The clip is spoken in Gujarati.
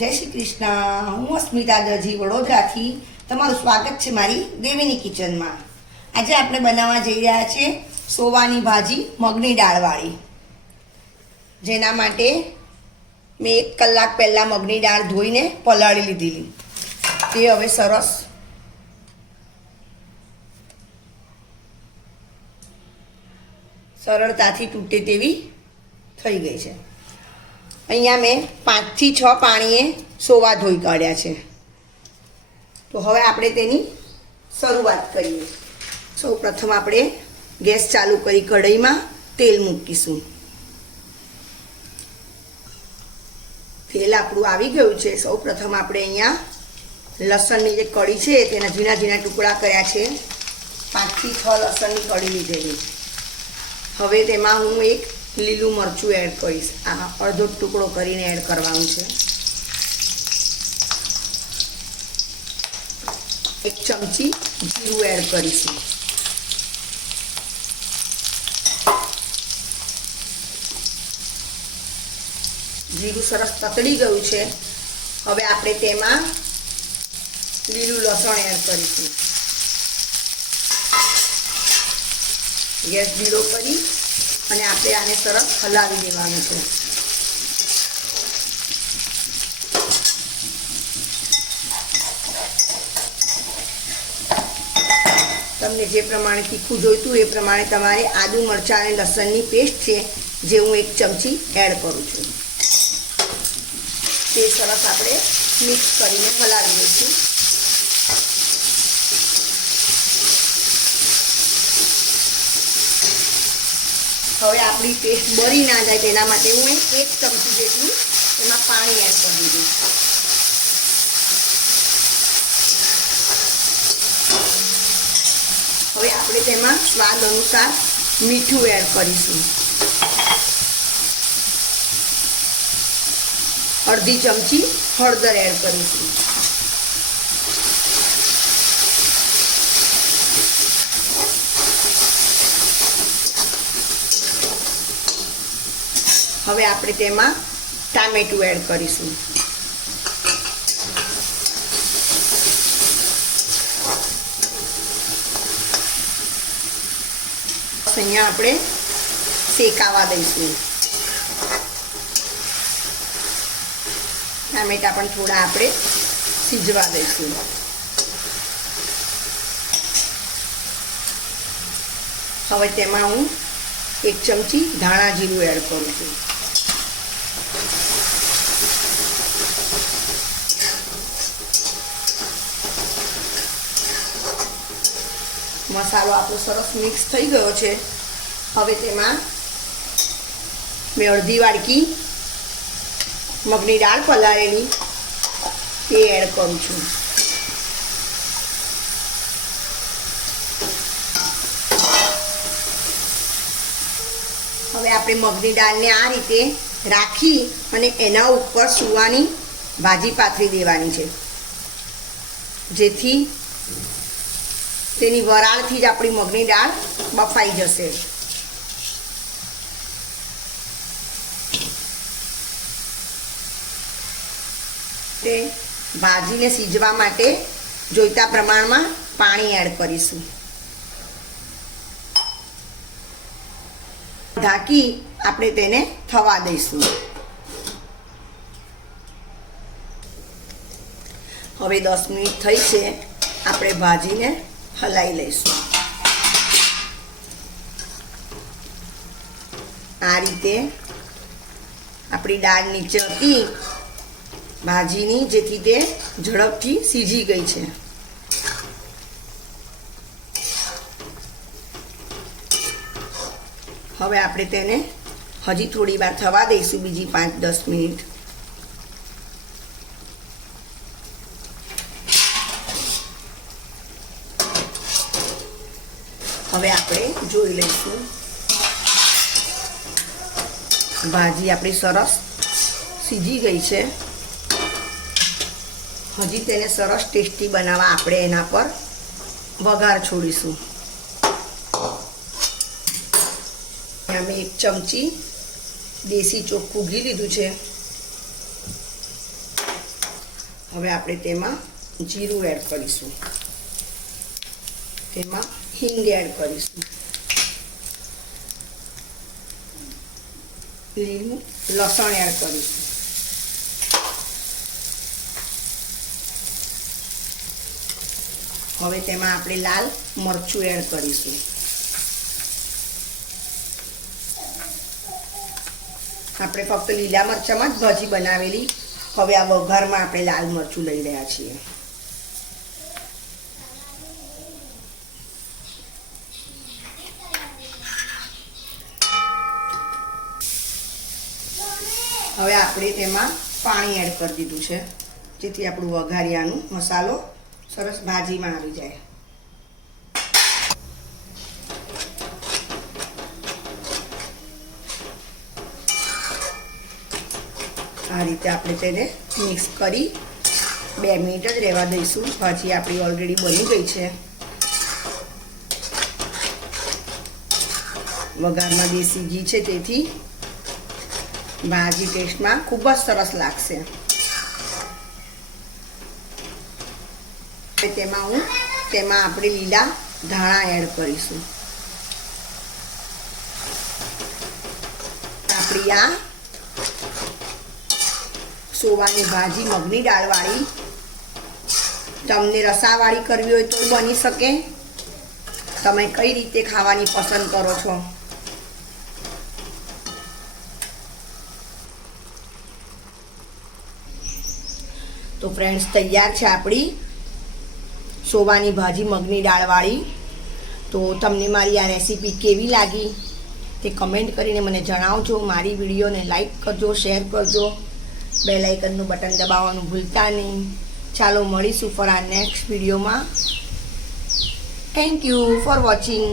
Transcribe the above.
જય શ્રી કૃષ્ણ। હું અસ્મિતા દરજી વડોદરાથી તમારું સ્વાગત છે મારી દેવીની કિચનમાં। આજે આપણે બનાવવા જઈ રહ્યા છીએ સોવાની ભાજી મગની દાળવાળી। જેના માટે મેં 1 કલાક પહેલાં મગની દાળ ધોઈને પલાળી લીધેલી। તે હવે સરસ સરળતાથી તૂટે તેવી થઈ ગઈ છે। અહીંયા મેં 5 થી 6 પાણીએ સોવા ધોઈ કાઢ્યા છે। તો હવે આપણે તેની શરૂઆત કરીએ। સૌ પ્રથમ આપણે ગેસ ચાલુ કરી કઢાઈમાં તેલ મૂકીશું। તેલ આપણું આવી ગયું છે। સૌ પ્રથમ આપણે અહીંયા લસણની જે કળી છે તેના ઝીણા ઝીણા ટુકડા કર્યા છે। 5 થી 6 લસણની કળી લીધેલી। હવે તેમાં હું એક લીલું મરચું એડ કરીશ। આ અડધો ટુકડો કરીને એડ કરવાનું છે। 1 ચમચી જીરું એડ કરીશું। જીરું સરસ તતડી ગયું છે। હવે આપણે તેમાં લીલું લસણ એડ કરીશું। ગેસ ધીરો કરી અને આપણે આને સરસ હલાવી દેવાનું છે। તમને જે પ્રમાણે તીખું જોઈતું એ પ્રમાણે તમારે આદુ મરચાં અને લસણની પેસ્ટ છે જે હું 1 ચમચી એડ કરું છું। તે સરસ આપણે મિક્સ કરીને હલાવી દઈશું। હવે આપણી પેસ્ટ બળી ના જાય તેના માટે હું 1 ચમચી જેટલું એમાં પાણી એડ કરી દીધું। હવે આપણે તેમાં સ્વાદ અનુસાર મીઠું એડ કરીશું। અડધી ચમચી હળદર એડ કરીશું। હવે આપણે તેમાં ટામેટું એડ કરીશું। અહીંયા આપણે શેકાવા દઈશું। ટામેટા પણ થોડા આપણે સિજવા દઈશું। હવે તેમાં હું 1 ચમચી ધાણા જીરું એડ કરું છું। મસાલો આપણો સરસ મિક્સ થઈ ગયો છે। હવે તેમાં મેં અડધી વાડકી મગની દાળ પલાળેલી તે એડ કરું છું। હવે આપણે મગની દાળને આ રીતે રાખી અને એના ઉપર સુવાની ભાજી પાથરી દેવાની છે, જેથી તેની વરાળથી જ આપણી મગની દાળ બફાઈ જશે। તે ભાજીને સીજવા માટે જોઈતા પ્રમાણમાં પાણી એડ કરીશું। ઢાંકી આપણે તેને થવા દઈશું। હવે 10 મિનિટ થઈ છે। આપણે ભાજીને હલાવી લઈશું। આ રીતે આપણી દાળ નીચે હતી ભાજીની, જેથી તે ઝડપથી સીજી ગઈ છે। હવે આપણે તેને હજી થોડી વાર થવા દઈશું, બીજી 5-10 મિનિટ। હવે આપણે જોઈ લઈશું। ભાજી આપણી સરસ સીજી ગઈ છે। હજી તેને સરસ ટેસ્ટી બનાવવા આપણે એના પર વઘાર છોડીશું। અમે 1 ચમચી દેશી ચોખ્ખું ઘી લીધું છે। હવે આપણે તેમાં જીરું એડ કરીશું, તેમાં હિંગ એડ કરીશું, લીલું લસણ એડ કરીશું, હવે તેમાં આપણે લાલ મરચું એડ કરીશું, આપણે ફક્ત લીલા મરચાંમાં જ ભાજી બનાવેલી, હવે આ વઘારમાં આપણે લાલ મરચું લઈ રહ્યા છીએ. હવે આપણે તેમાં પાણી એડ કરી દીધું છે, જેથી આપણું વઘારિયાનું મસાલો સરસ ભાજીમાં આવી જાય. આ રીતે આપણે તેને મિક્સ કરી 2 મિનિટ જ રહેવા દઈશું. ભાજી આપણી ઓલરેડી બની ગઈ છે. વઘારમાં દેશી ઘી છે, તેથી ભાજી ટેસ્ટમાં ખૂબ જ સરસ લાગશે. તેમાં આપણે લીલા ધાણા એડ કરીશું. આપણી આ સોવાની ભાજી મગની દાળવાળી, તમને રસાવાળી કરવી હોય તો બની શકે. તમે કઈ રીતે ખાવાની પસંદ કરો છો? તો ફ્રેન્ડ્સ, તૈયાર છે આપણી સોવાની ભાજી મગની દાળવાળી. તો તમને મારી આ રેસીપી કેવી લાગી તે કમેન્ટ કરીને મને જણાવજો. મારી વિડીયોને લાઈક કરજો, શેર કરજો, બેલ આઇકનનું બટન દબાવવાનું ભૂલતા નહીં. ચાલો મળીશું ફોર આ નેક્સ્ટ વિડીયોમાં. Thank you for watching.